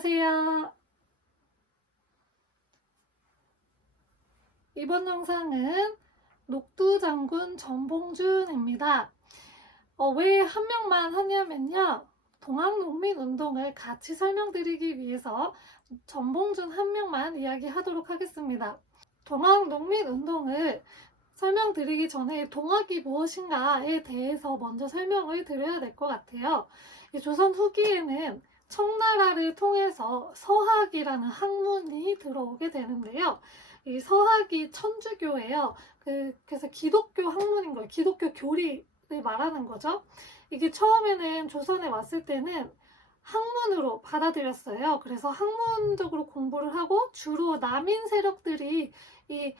안녕하세요. 이번 영상은 녹두장군 전봉준입니다. 왜 한 명만 하냐면요. 동학농민운동을 같이 설명드리기 위해서 전봉준 한 명만 이야기하도록 하겠습니다. 동학농민운동을 설명드리기 전에 동학이 무엇인가에 대해서 먼저 설명을 드려야 될 것 같아요. 조선 후기에는 청나라를 통해서 서학이라는 학문이 들어오게 되는데요. 이 서학이 천주교예요. 그래서 기독교 학문인 거예요. 기독교 교리를 말하는 거죠. 이게 처음에는 조선에 왔을 때는 학문으로 받아들였어요. 그래서 학문적으로 공부를 하고 주로 남인 세력들이 이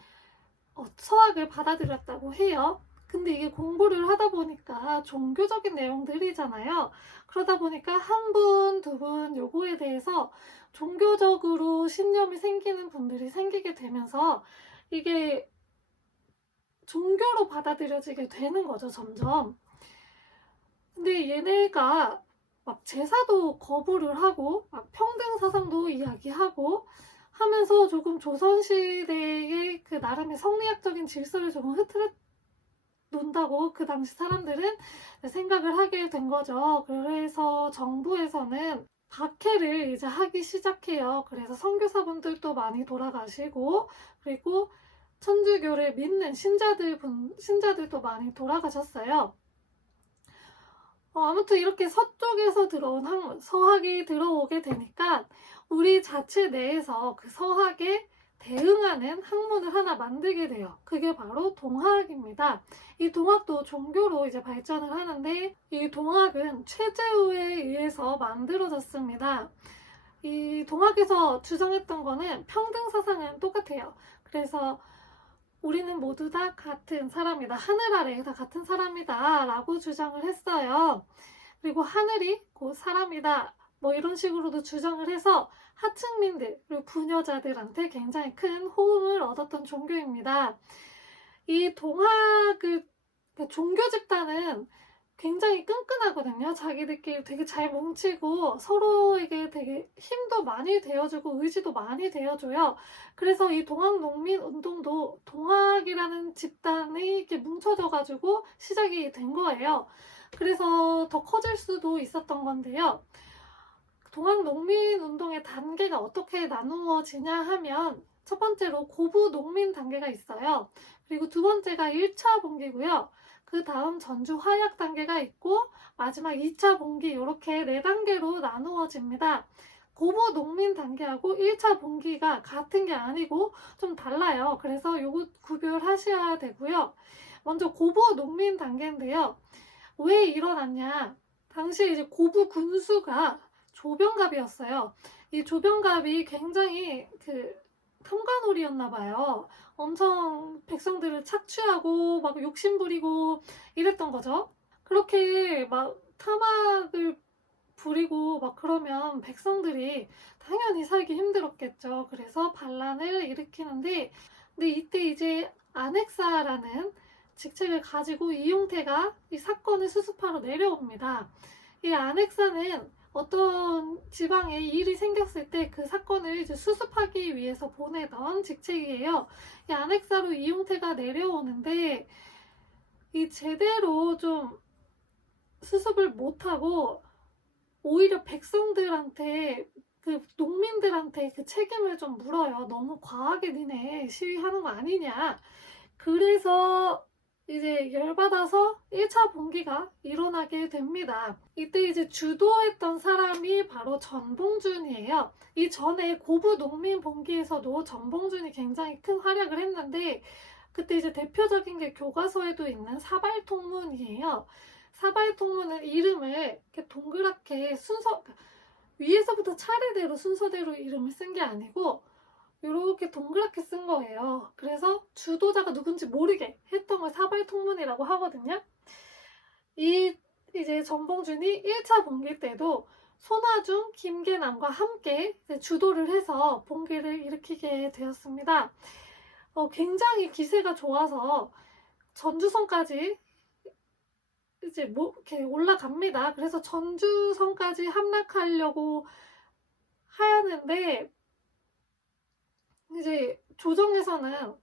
서학을 받아들였다고 해요. 근데 이게 공부를 하다 보니까 종교적인 내용들이잖아요. 그러다 보니까 한 분, 두 분 요거에 대해서 종교적으로 신념이 생기는 분들이 생기게 되면서 이게 종교로 받아들여지게 되는 거죠, 점점. 근데 얘네가 막 제사도 거부를 하고 막 평등 사상도 이야기하고 하면서 조금 조선시대의 그 나름의 성리학적인 질서를 조금 흐트러 논다고 그 당시 사람들은 생각을 하게 된 거죠. 그래서 정부에서는 박해를 이제 하기 시작해요. 그래서 선교사분들도 많이 돌아가시고, 그리고 천주교를 믿는 신자들도 많이 돌아가셨어요. 아무튼 이렇게 서쪽에서 들어온 학문, 서학이 들어오게 되니까 우리 자체 내에서 그 서학에 대응하는 학문을 하나 만들게 돼요. 그게 바로 동학입니다. 이 동학도 종교로 이제 발전을 하는데 이 동학은 최재우에 의해서 만들어졌습니다. 이 동학에서 주장했던 거는 평등 사상은 똑같아요. 그래서 우리는 모두 다 같은 사람이다. 하늘 아래 다 같은 사람이다. 라고 주장을 했어요. 그리고 하늘이 곧 사람이다. 뭐 이런 식으로도 주장을 해서 하층민들 그리고 부녀자들한테 굉장히 큰 호응을 얻었던 종교입니다. 이 동학을 종교 집단은 굉장히 끈끈하거든요. 자기들끼리 되게 잘 뭉치고 서로에게 되게 힘도 많이 되어주고 의지도 많이 되어줘요. 그래서 이 동학농민운동도 동학이라는 집단이 이렇게 뭉쳐져가지고 시작이 된 거예요. 그래서 더 커질 수도 있었던 건데요. 동학농민운동의 단계가 어떻게 나누어지냐 하면 첫 번째로 고부농민 단계가 있어요. 그리고 두 번째가 1차 봉기고요. 그 다음 전주 화약 단계가 있고 마지막 2차 봉기 이렇게 4단계로 나누어집니다. 고부 농민 단계하고 1차 봉기가 같은 게 아니고 좀 달라요. 그래서 요거 구별하셔야 되고요. 먼저 고부 농민 단계인데요. 왜 일어났냐? 당시에 이제 고부 군수가 조병갑이었어요. 이 조병갑이 굉장히 탐관오리였나 봐요. 엄청 백성들을 착취하고 막 욕심부리고 이랬던 거죠. 그렇게 막 탐악을 부리고 막 그러면 백성들이 당연히 살기 힘들었겠죠. 그래서 반란을 일으키는데 근데 이때 이제 안핵사라는 직책을 가지고 이용태가 이 사건을 수습하러 내려옵니다. 이 안핵사는 어떤 지방에 일이 생겼을 때 그 사건을 이제 수습하기 위해서 보내던 직책이에요. 이 안핵사로 이용태가 내려오는데 이 제대로 좀 수습을 못하고 오히려 백성들한테 농민들한테 그 책임을 좀 물어요. 너무 과하게 니네 시위하는 거 아니냐. 그래서 이제 열받아서 1차 봉기가 일어나게 됩니다. 이때 이제 주도했던 사람이 바로 전봉준이에요. 이 전에 고부 농민 봉기에서도 전봉준이 굉장히 큰 활약을 했는데 그때 이제 대표적인 게 교과서에도 있는 사발통문이에요. 사발통문은 이름을 이렇게 동그랗게 위에서부터 차례대로 순서대로 이름을 쓴 게 아니고 이렇게 동그랗게 쓴 거예요. 그래서 주도자가 누군지 모르게 했던 걸 사발통문이라고 하거든요. 이제 전봉준이 1차 봉기 때도 손아중, 김계남과 함께 주도를 해서 봉기를 일으키게 되었습니다. 굉장히 기세가 좋아서 전주성까지 이제 이렇게 올라갑니다. 그래서 전주성까지 함락하려고 하는데 이제 조정에서는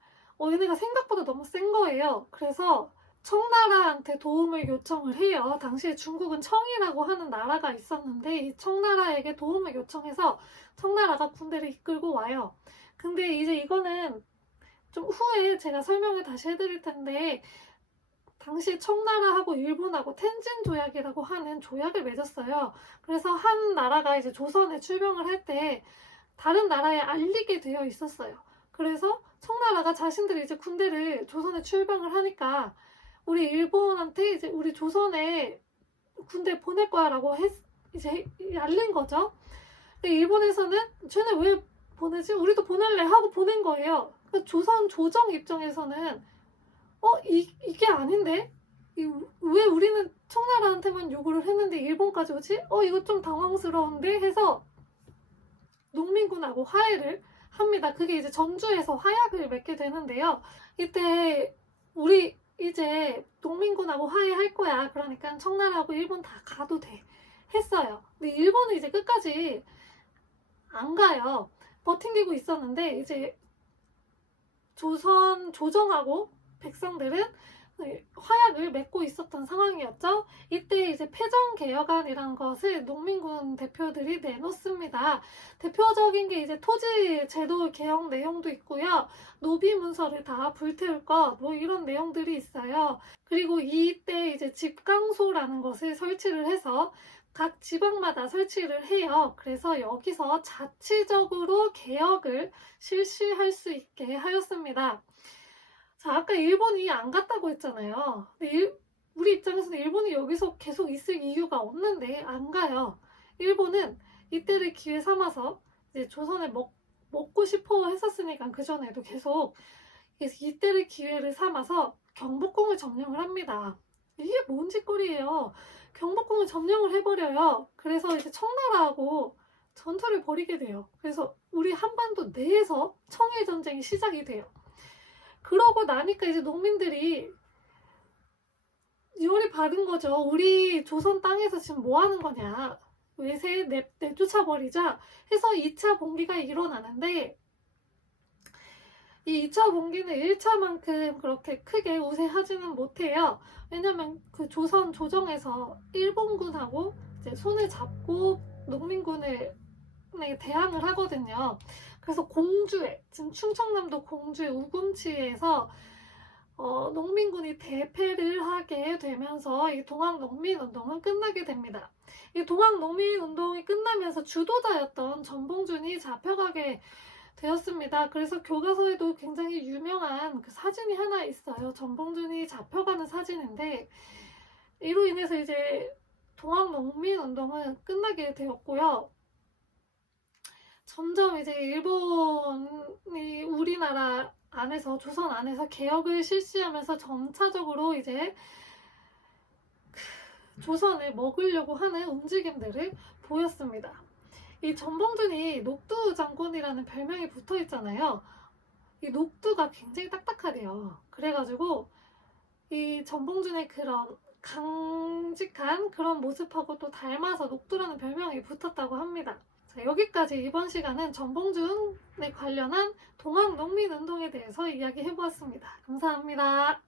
얘네가 생각보다 너무 센 거예요. 그래서 청나라한테 도움을 요청을 해요. 당시에 중국은 청이라고 하는 나라가 있었는데 이 청나라에게 도움을 요청해서 청나라가 군대를 이끌고 와요. 근데 이제 이거는 좀 후에 제가 설명을 다시 해드릴 텐데 당시 청나라하고 일본하고 텐진 조약이라고 하는 조약을 맺었어요. 그래서 한 나라가 이제 조선에 출병을 할 때 다른 나라에 알리게 되어 있었어요. 그래서 청나라가 자신들이 이제 군대를 조선에 출병을 하니까 우리 일본한테 이제 우리 조선에 군대 보낼 거야라고 이제 알린 거죠. 근데 일본에서는 쟤네 왜 보내지? 우리도 보낼래 하고 보낸 거예요. 그러니까 조선 조정 입장에서는 이게 아닌데? 왜 우리는 청나라한테만 요구를 했는데 일본까지 오지? 이거 좀 당황스러운데? 해서 농민군하고 화해를 합니다. 그게 이제 전주에서 화약을 맺게 되는데요. 이때 우리 이제 농민군하고 화해할 거야. 그러니까 청나라하고 일본 다 가도 돼. 했어요. 근데 일본은 이제 끝까지 안 가요. 버팅기고 있었는데 이제 조선 조정하고 백성들은 화약을 맺고 있었던 상황이었죠. 이때 이제 패정개혁안이라는 것을 농민군 대표들이 내놓습니다. 대표적인 게 이제 토지 제도 개혁 내용도 있고요. 노비 문서를 다 불태울 것, 뭐 이런 내용들이 있어요. 그리고 이때 이제 집강소라는 것을 설치를 해서 각 지방마다 설치를 해요. 그래서 여기서 자치적으로 개혁을 실시할 수 있게 하였습니다. 자, 아까 일본이 안 갔다고 했잖아요. 근데 우리 입장에서는 일본이 여기서 계속 있을 이유가 없는데 안 가요. 일본은 이때를 기회 삼아서 이제 조선을 먹고 싶어 했었으니까 그전에도 계속 이때를 기회를 삼아서 경복궁을 점령을 합니다. 이게 뭔 짓거리예요. 경복궁을 점령을 해버려요. 그래서 이제 청나라하고 전투를 벌이게 돼요. 그래서 우리 한반도 내에서 청일전쟁이 시작이 돼요. 그러고 나니까 이제 농민들이 열이 받은 거죠. 우리 조선 땅에서 지금 뭐 하는 거냐. 외세에 내쫓아버리자 해서 2차 봉기가 일어나는데 이 2차 봉기는 1차만큼 그렇게 크게 우세하지는 못해요. 왜냐면 그 조선 조정에서 일본군하고 이제 손을 잡고 농민군을 대항을 하거든요. 그래서 공주에, 지금 충청남도 공주의 우금치에서 농민군이 대패를 하게 되면서 이 동학농민운동은 끝나게 됩니다. 이 동학농민운동이 끝나면서 주도자였던 전봉준이 잡혀가게 되었습니다. 그래서 교과서에도 굉장히 유명한 그 사진이 하나 있어요. 전봉준이 잡혀가는 사진인데 이로 인해서 이제 동학농민운동은 끝나게 되었고요. 점점 이제 일본이 우리나라 안에서 조선 안에서 개혁을 실시하면서 점차적으로 이제 조선을 먹으려고 하는 움직임들을 보였습니다. 이 전봉준이 녹두 장군이라는 별명이 붙어 있잖아요. 이 녹두가 굉장히 딱딱하대요. 그래가지고 이 전봉준의 그런 강직한 그런 모습하고 또 닮아서 녹두라는 별명이 붙었다고 합니다. 자, 여기까지 이번 시간은 전봉준에 관련한 동학농민운동에 대해서 이야기해보았습니다. 감사합니다.